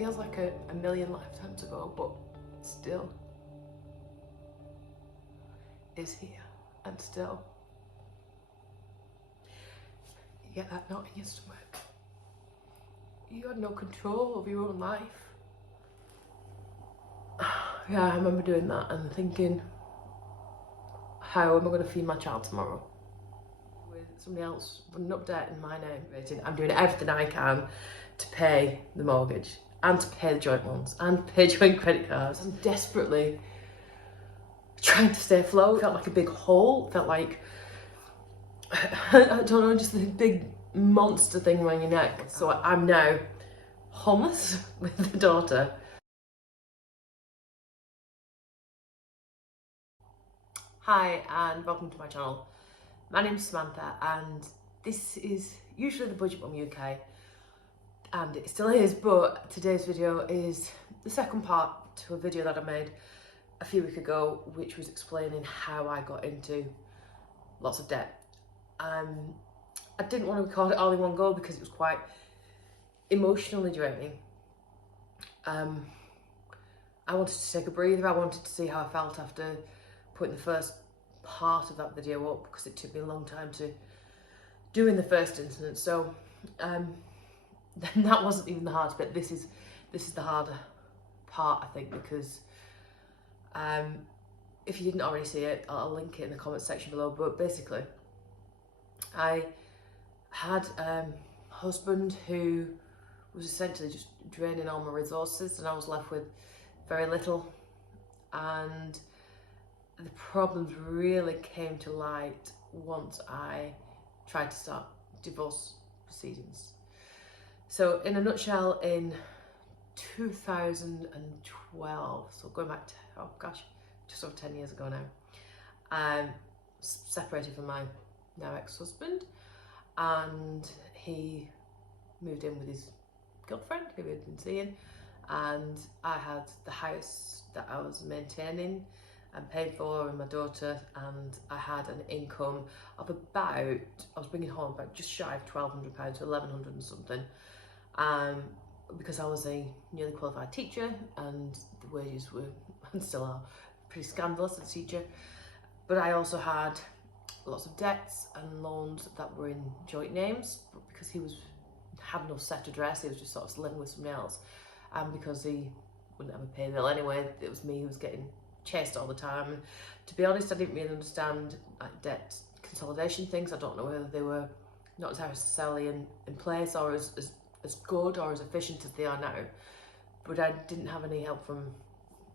feels like a million lifetimes ago, but still is here, and still you get that knot in your stomach. You had no control over your own life. Yeah, I remember doing that and thinking, how am I going to feed my child tomorrow? With somebody else running up debt in my name. I'm doing everything I can to pay the mortgage and to pay the joint ones and pay joint credit cards. I'm desperately trying to stay afloat. It felt like a big hole. It felt like, I don't know, just this big monster thing around your neck. So I'm now homeless with a daughter. Hi and welcome to my channel. My name's Samantha and this is usually the Budget Mum UK, and it still is, but today's video is the second part to a video that I made a few weeks ago, which was explaining how I got into lots of debt. I didn't want to record it all in one go because it was quite emotionally draining. I wanted to take a breather. I wanted to see how I felt after putting the first part of that video up, because it took me a long time to do in the first instance. So then that wasn't even the hardest bit. This is the harder part, I think, because if you didn't already see it, I'll link it in the comment section below. But basically, I had a husband who was essentially just draining all my resources, and I was left with very little. And the problems really came to light once I tried to start divorce proceedings. So in a nutshell, in 2012, so going back to, oh gosh, just over 10 years ago now, I'm separated from my now ex-husband, and he moved in with his girlfriend who we'd been seeing, and I had the house that I was maintaining and paying for, and my daughter, and I had an income of about, I was bringing home about just shy of £1,200 to 1,100 and something, because I was a newly qualified teacher and the wages were, and still are, pretty scandalous as a teacher. But I also had lots of debts and loans that were in joint names, but because he had no set address, he was just sort of living with somebody else, and because he wouldn't ever pay a bill anyway, it was me who was getting chased all the time. And to be honest, I didn't really understand debt consolidation things. I don't know whether they were not necessarily in place or as good or as efficient as they are now, but I didn't have any help from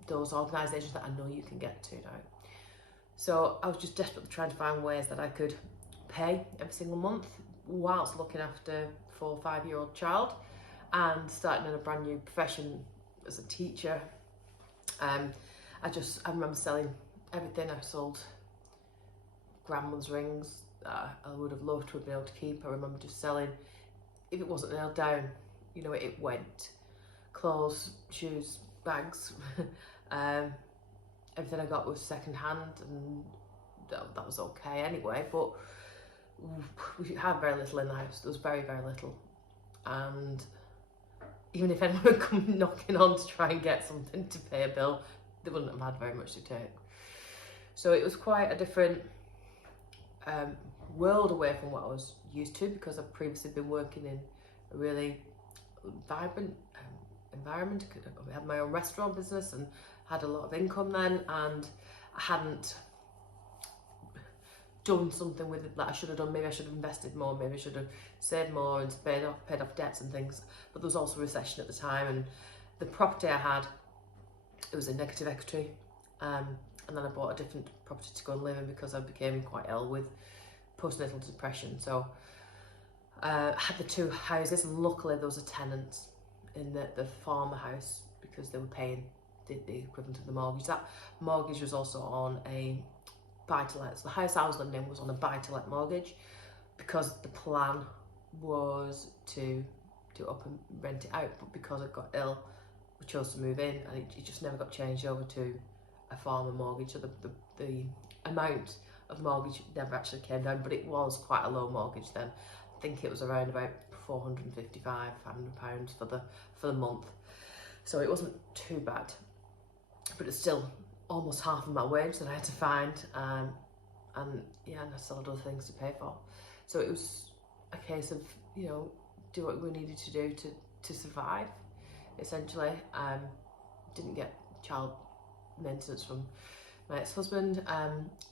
those organisations that I know you can get to now. So I was just desperately trying to find ways that I could pay every single month whilst looking after a 4 or 5 year old child and starting in a brand new profession as a teacher. I remember selling everything. I sold grandma's rings that I would have loved to have been able to keep. I remember just selling, if it wasn't nailed down, you know, it went. Clothes, shoes, bags, everything I got was second hand, and that was okay anyway, but we had very little in the house. There was very, very little, and even if anyone had come knocking on to try and get something to pay a bill, they wouldn't have had very much to take. So it was quite a different world away from what I was used to, because I've previously been working in a really vibrant environment. I had my own restaurant business and had a lot of income then, and I hadn't done something with it that I should have done. Maybe I should have invested more, maybe I should have saved more and paid off debts and things. But there was also a recession at the time, and the property I had, it was a negative equity, and then I bought a different property to go and live in because I became quite ill with postnatal depression. So I had the two houses, and luckily there was a tenant in the former house because they were paying the equivalent of the mortgage. That mortgage was also on a buy-to-let. So the house I was living in was on a buy-to-let mortgage, because the plan was to do up and rent it out, but because I got ill, we chose to move in, and it just never got changed over to a farmer mortgage. So the amount of mortgage never actually came down, but it was quite a low mortgage then. I think it was around about £455, £500 for the month. So it wasn't too bad, but it's still almost half of my wage that I had to find, and yeah, and I still had other things to pay for. So it was a case of, you know, do what we needed to do to survive, essentially. Didn't get child maintenance from my ex-husband.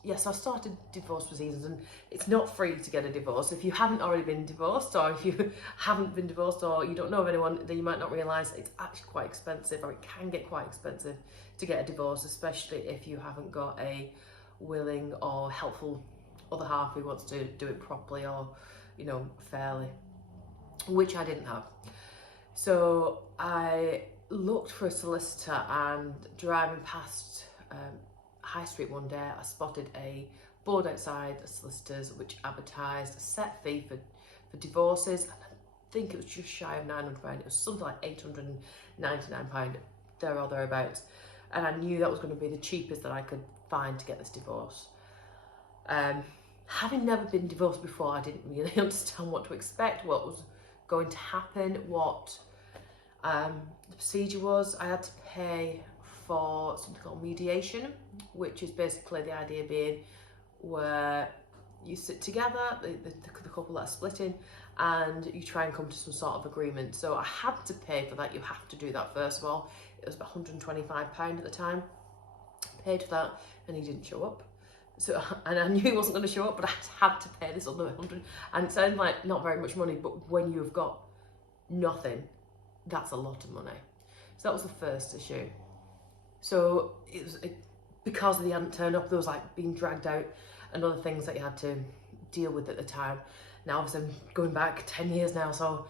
Yes, I started divorce proceedings, and it's not free to get a divorce. If you haven't already been divorced, or if you haven't been divorced, or you don't know of anyone, then you might not realise it's actually quite expensive, or it can get quite expensive to get a divorce, especially if you haven't got a willing or helpful other half who wants to do it properly, or, you know, fairly, which I didn't have. So I looked for a solicitor, and driving past High Street one day, I spotted a board outside a solicitor's which advertised a set fee for divorces. I think it was just shy of £900. It was something like £899, there or thereabouts. And I knew that was going to be the cheapest that I could find to get this divorce. Having never been divorced before, I didn't really understand what to expect, what was going to happen, what the procedure was. I had to pay for something called mediation, which is basically the idea being where you sit together, the couple that are splitting, and you try and come to some sort of agreement. So I had to pay for that. You have to do that first of all. It was about £125 at the time. Paid for that, and he didn't show up. So, and I knew he wasn't going to show up, but I had to pay this other 100. And it sounds like not very much money, but when you've got nothing, that's a lot of money. So that was the first issue. So it was because he hadn't turned up, there was like being dragged out and other things that you had to deal with at the time. Now obviously I'm going back 10 years now, so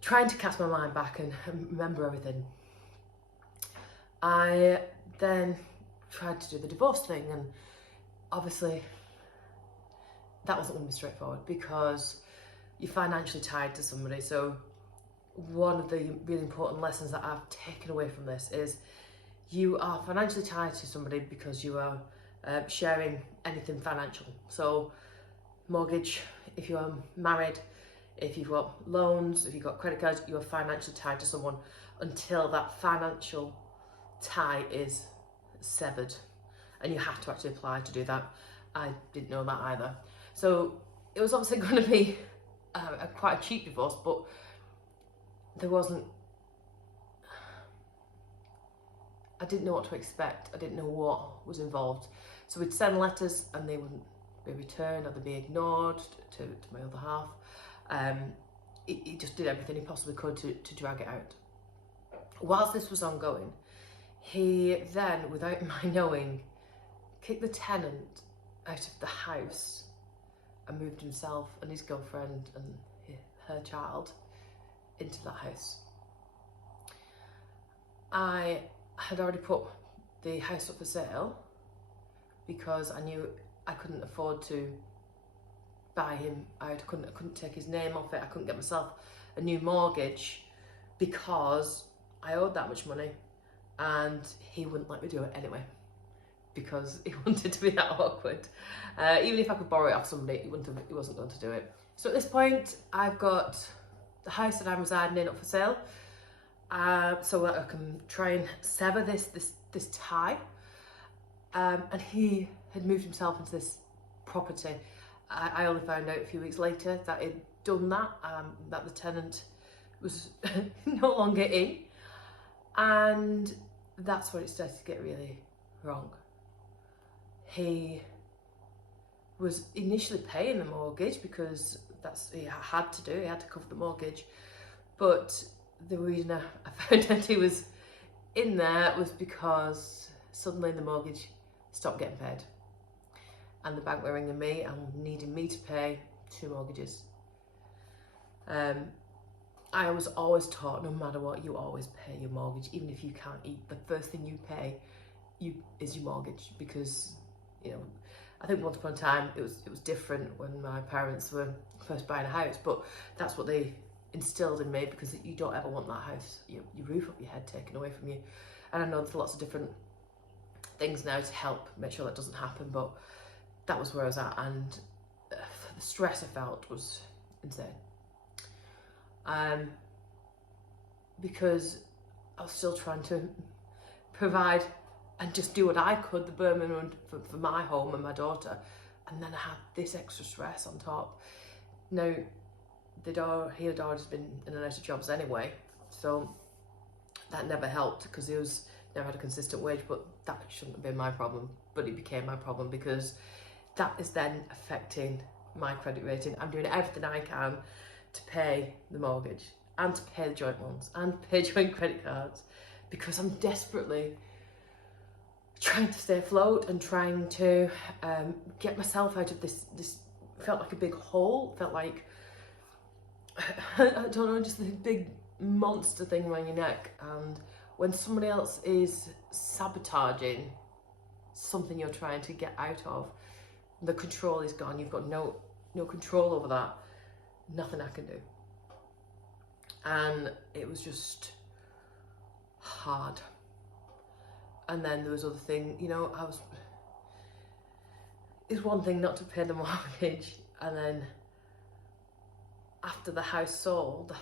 trying to cast my mind back and remember everything. I then tried to do the divorce thing, and obviously that wasn't going to be straightforward because you're financially tied to somebody. So one of the really important lessons that I've taken away from this is you are financially tied to somebody because you are sharing anything financial. So mortgage, if you are married, if you've got loans, if you've got credit cards, you are financially tied to someone until that financial tie is severed, and you have to actually apply to do that. I didn't know that either. So it was obviously going to be quite a cheap divorce, but there wasn't, I didn't know what to expect. I didn't know what was involved. So we'd send letters and they wouldn't be returned, or they'd be ignored to my other half. He just did everything he possibly could to drag it out. Whilst this was ongoing, he then, without my knowing, kicked the tenant out of the house and moved himself and his girlfriend and her child into that house. I had already put the house up for sale because I knew I couldn't afford to buy him out. I couldn't take his name off it. I couldn't get myself a new mortgage because I owed that much money, and he wouldn't let me do it anyway because he wanted to be that awkward. Even if I could borrow it off somebody, he wasn't going to do it. So at this point, I've got the house that I'm residing in up for sale, so that I can try and sever this tie. And he had moved himself into this property. I only found out a few weeks later that he'd done that, that the tenant was no longer in, and that's when it started to get really wrong. He was initially paying the mortgage because he had to do. He had to cover the mortgage, but the reason I found out he was in there was because suddenly the mortgage stopped getting paid, and the bank were ringing me and needing me to pay 2 mortgages. I was always taught, no matter what, you always pay your mortgage. Even if you can't eat, the first thing you pay is your mortgage, because, you know, I think once upon a time it was different when my parents were first buying a house, but that's what they instilled in me, because you don't ever want that house, your roof over your head taken away from you. And I know there's lots of different things now to help make sure that doesn't happen, but that was where I was at, and the stress I felt was insane. Because I was still trying to provide and just do what I could, the bare minimum for my home and my daughter. And then I had this extra stress on top. Now, he had always been in and out of jobs anyway, so that never helped because he was never had a consistent wage, but that shouldn't have been my problem. But it became my problem because that is then affecting my credit rating. I'm doing everything I can to pay the mortgage and to pay the joint ones and pay joint credit cards because I'm desperately trying to stay afloat and trying to get myself out of this felt like a big hole, felt like I don't know, just this big monster thing around your neck. And when somebody else is sabotaging something you're trying to get out of, the control is gone, you've got no control over that, nothing I can do. And it was just hard. And then there was other thing, you know, it's one thing not to pay the mortgage, and then after the house sold,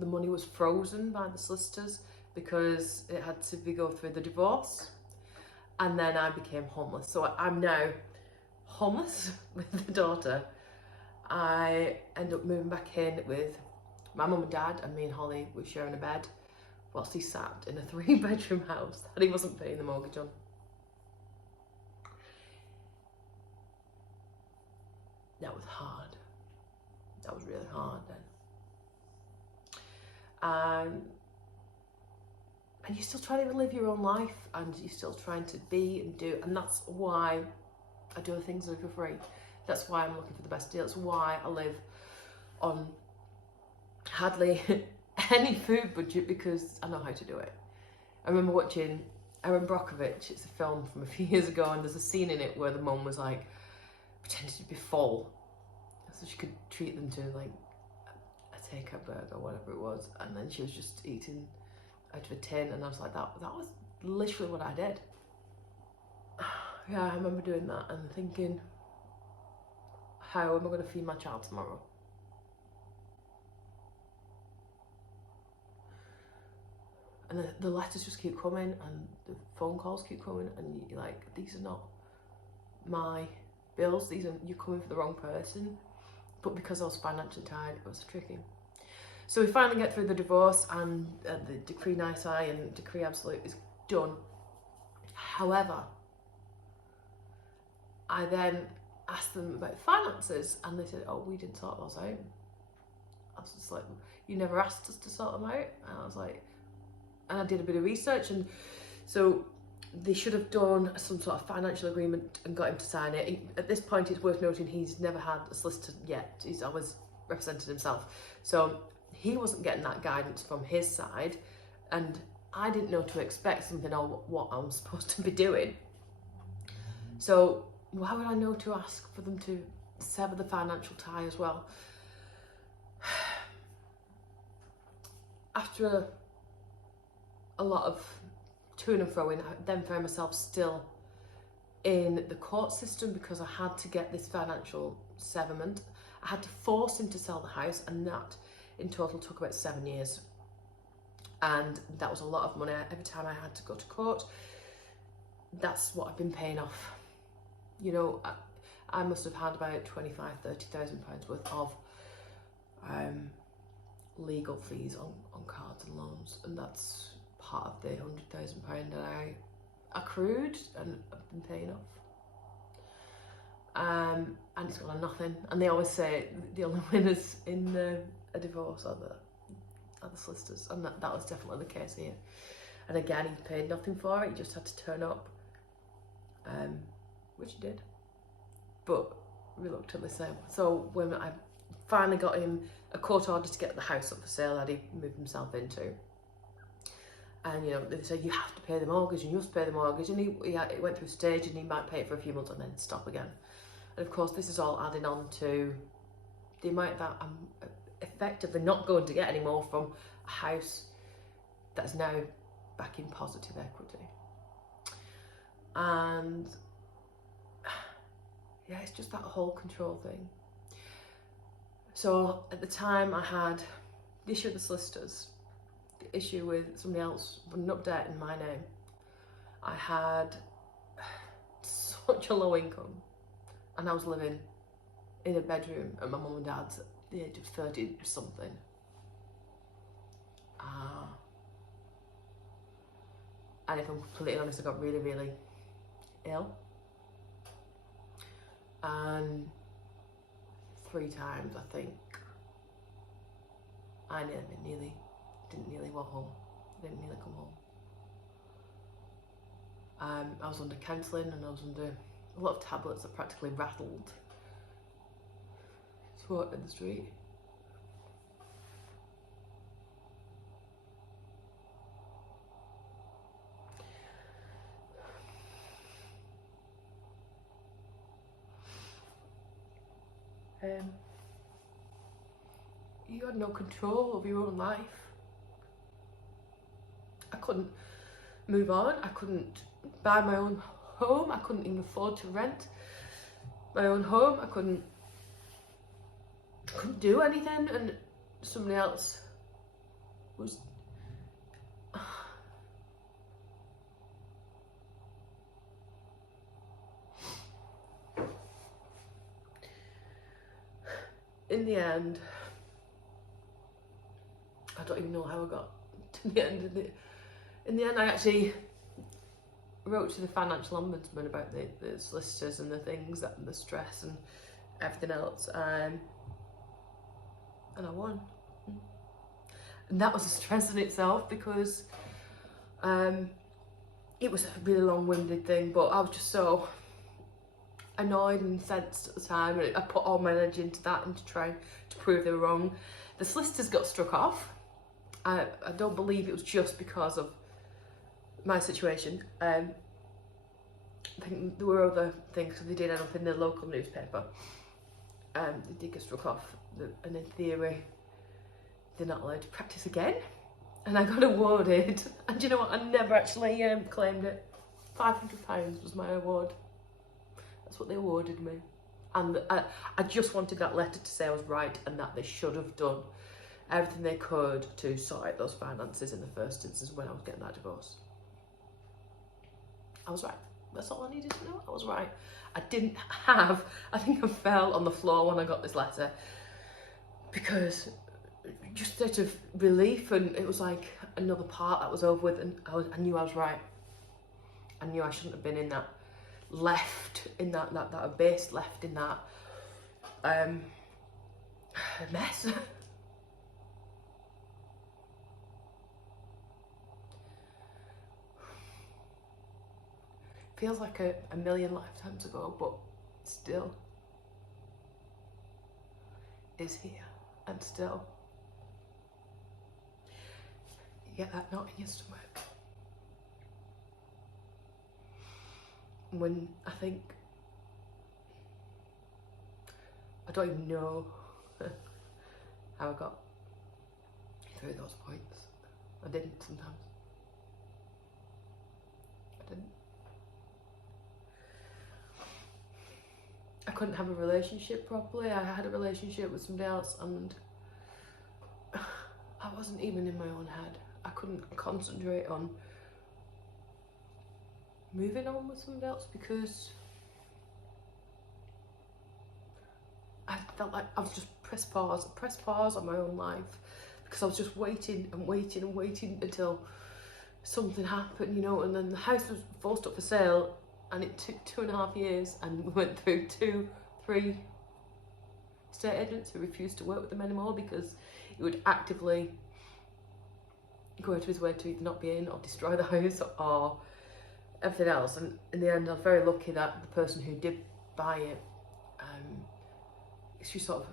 the money was frozen by the solicitors because it had to go through the divorce, and then I became homeless. So I'm now homeless with the daughter. I end up moving back in with my mum and dad, and me and Holly were sharing a bed whilst he sat in a 3-bedroom house that he wasn't paying the mortgage on. That was hard. That was really hard then. And you're still trying to live your own life, and you're still trying to be and do, and that's why I do the things that are for free. That's why I'm looking for the best deal. That's why I live on hardly any food budget, because I know how to do it. I remember watching Erin Brockovich, it's a film from a few years ago, and there's a scene in it where the mum was like pretending to be full so she could treat them to like a takeout burger or whatever it was, and then she was just eating out of a tin, and I was like, that was literally what I did. Yeah, I remember doing that and thinking, how am I going to feed my child tomorrow? And the letters just keep coming, and the phone calls keep coming, and you're like, these are not my bills, you're coming for the wrong person. But because I was financially tired, it was tricky. So we finally get through the divorce, and the decree nisi and decree absolute is done. However, I then asked them about finances, and they said, oh, we didn't sort those out. I was just like, you never asked us to sort them out? And I was like, and I did a bit of research, and so they should have done some sort of financial agreement and got him to sign it. At this point, it's worth noting he's never had a solicitor yet. He's always represented himself. So he wasn't getting that guidance from his side, and I didn't know to expect something or what I'm supposed to be doing. So why would I know to ask for them to sever the financial tie as well? After a lot of to and fro, I then found myself still in the court system because I had to get this financial severment. I had to force him to sell the house, and that in total took about 7 years. And that was a lot of money. Every time I had to go to court, that's what I've been paying off. You know, I must have had about £25,000–30,000 worth of legal fees on cards and loans, and that's part of the £100,000 that I accrued and I've been paying off. And it's gone on nothing. And they always say the only winners in a divorce are the solicitors, and that was definitely the case here. And again, he paid nothing for it. He just had to turn up, which he did, but reluctantly so. So when I finally got him a court order to get the house up for sale that he moved himself into, and you know, they said you have to pay the mortgage and you must pay the mortgage, and he went through a stage and he might pay it for a few months and then stop again. And of course this is all adding on to the amount that I'm effectively not going to get anymore from a house that's now back in positive equity. And yeah, it's just that whole control thing. So at the time I had the issue with the solicitors, issue with somebody else putting an update in my name. I had such a low income, and I was living in a bedroom at my mum and dad's at the age of 30 something. And if I'm completely honest, I got really, really ill. And 3 times, I think, I didn't nearly walk home. Didn't nearly come home. I was under counselling, and I was under a lot of tablets that practically rattled throughout in the street. You had no control over your own life. I couldn't move on. I couldn't buy my own home. I couldn't even afford to rent my own home. I couldn't do anything, and somebody else was in the end. I don't even know how I got to the end of it. In the end, I actually wrote to the financial ombudsman about the solicitors and the things, that the stress and everything else, and I won. And that was a stress in itself, because it was a really long-winded thing, but I was just so annoyed and incensed at the time, and I put all my energy into that and to try to prove they were wrong. The solicitors got struck off. I don't believe it was just because of my situation. I think there were other things, because they did end up in the local newspaper. They did get struck off, and in theory they're not allowed to practice again. And I got awarded, and you know what, I never actually claimed it. £500 was my award. That's what they awarded me. And I just wanted that letter to say I was right, and that they should have done everything they could to sort out those finances in the first instance when I was getting that divorce. I was right. That's all I needed to know. I was right. I think I fell on the floor when I got this letter, because just out of relief, and it was like another part that was over with, and I knew I was right. I knew I shouldn't have been in that, left in that abyss, left in that mess. Feels like a million lifetimes ago, but still is here, and still you get that knot in your stomach when I think, I don't even know how I got through those points. I didn't sometimes. I didn't. I couldn't have a relationship properly. I had a relationship with somebody else, and I wasn't even in my own head. I couldn't concentrate on moving on with somebody else, because I felt like I was just press pause on my own life, because I was just waiting and waiting and waiting until something happened, you know. And then the house was forced up for sale, and it took 2.5 years, and we went through 2-3 estate agents who refused to work with them anymore, because he would actively go out of his way to either not be in or destroy the house or everything else. And in the end, I was very lucky that the person who did buy it, she sort of,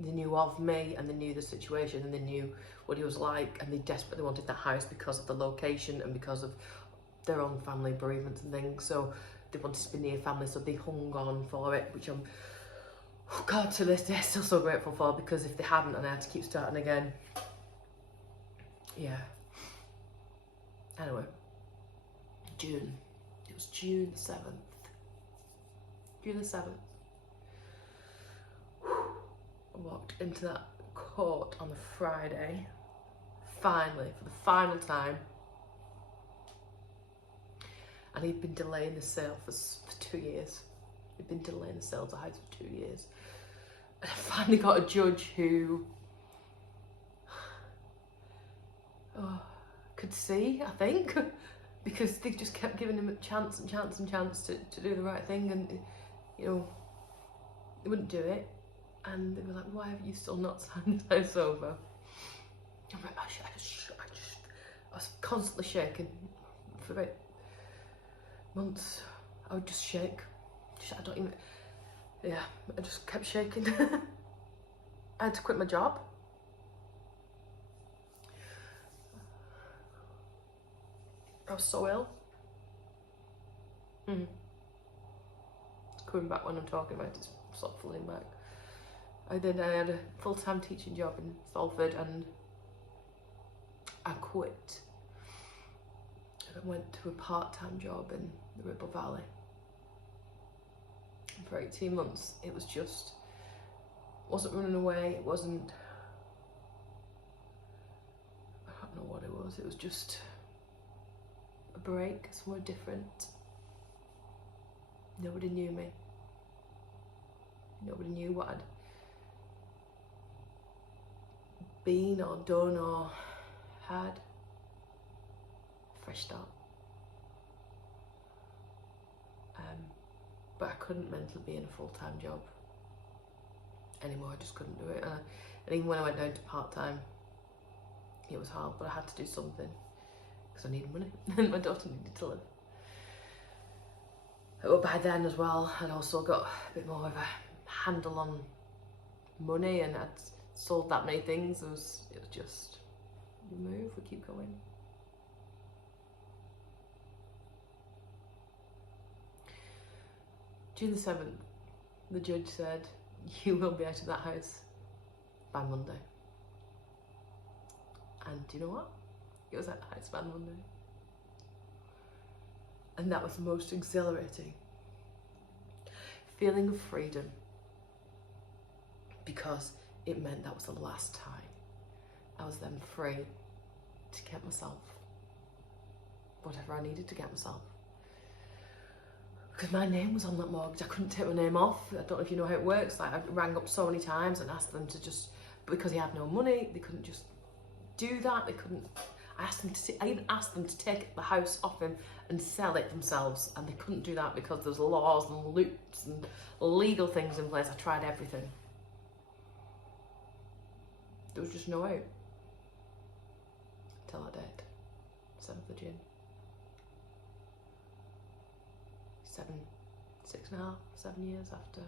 they knew of me, and they knew the situation, and they knew what he was like, and they desperately wanted that house because of the location and because of their own family bereavements and things. So they wanted to be near family, so they hung on for it, which I'm, oh God, to this day still so grateful for, because if they hadn't and I had to keep starting again, yeah. Anyway, June, it was June the 7th. I walked into that court on a Friday, finally, for the final time, and he'd been delaying the sale for 2 years. He'd been delaying the sale of the house for 2 years. And I finally got a judge who could see, I think, because they just kept giving him a chance and chance and chance to do the right thing, and you know, they wouldn't do it, and they were like, why have you still not signed the house over? I'm like, I was constantly shaking for about months. I would just shake. I just kept shaking. I had to quit my job. I was so ill. It's coming back when I'm talking about it, it's sort of falling back. I had a full-time teaching job in Salford, and I quit. And I went to a part-time job in the Ribble Valley. And for 18 months, it was just, wasn't running away, it wasn't, I don't know what it was just a break, somewhere different. Nobody knew me. Nobody knew what I'd been or done or had. Fresh start. But I couldn't mentally be in a full-time job anymore. I just couldn't do it. And even when I went down to part-time, it was hard, but I had to do something because I needed money and my daughter needed to live. But by then as well, I'd also got a bit more of a handle on money, and I'd sold that many things. It was just, we move, we keep going. June the 7th, the judge said, you will be out of that house by Monday. And do you know what? It was at the house by Monday. And that was the most exhilarating feeling of freedom, because it meant that was the last time I was then free to get myself whatever I needed to get myself. Because my name was on that mortgage, I couldn't take my name off. I don't know if you know how it works. Like, I rang up so many times and asked them to just, because he had no money, they couldn't just do that. They couldn't. I even asked them to take the house off him and sell it themselves, and they couldn't do that because there's laws and loops and legal things in place. I tried everything. There was just no out until I died. 7th of June. 6.5, 7 years after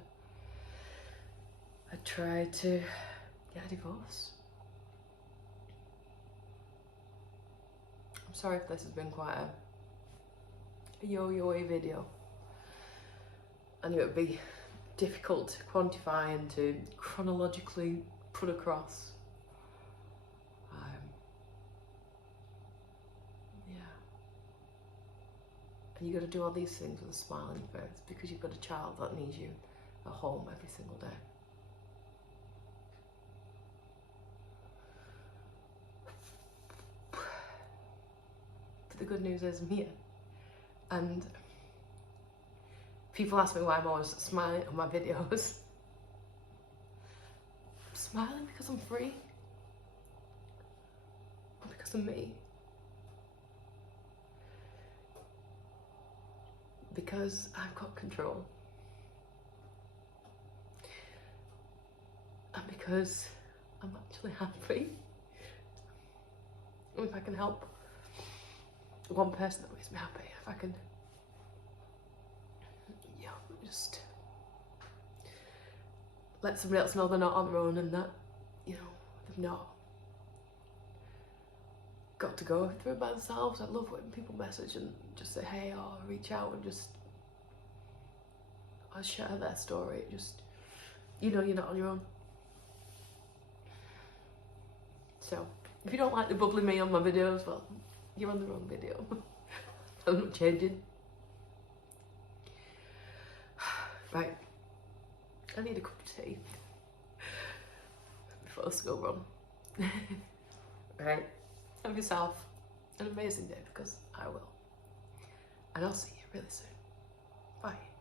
I tried to get a divorce. I'm sorry if this has been quite a yo-yo-y video. I knew it would be difficult to quantify and to chronologically put across. And you got to do all these things with a smile on your face because you've got a child that needs you at home every single day. But the good news is I'm here. And people ask me why I'm always smiling on my videos. I'm smiling because I'm free. Not because of me. Because I've got control. And because I'm actually happy. And if I can help one person, that makes me happy. If I can, just let somebody else know they're not on their own, and that, they've not got to go through it by themselves. I love when people message and just say hey, or reach out and just share their story. Just, you're not on your own. So if you don't like the bubbly me on my videos, well, you're on the wrong video. I'm not changing. Right, I need a cup of tea before this go wrong. Right. have yourself an amazing day, because I will. And I'll see you really soon. Bye.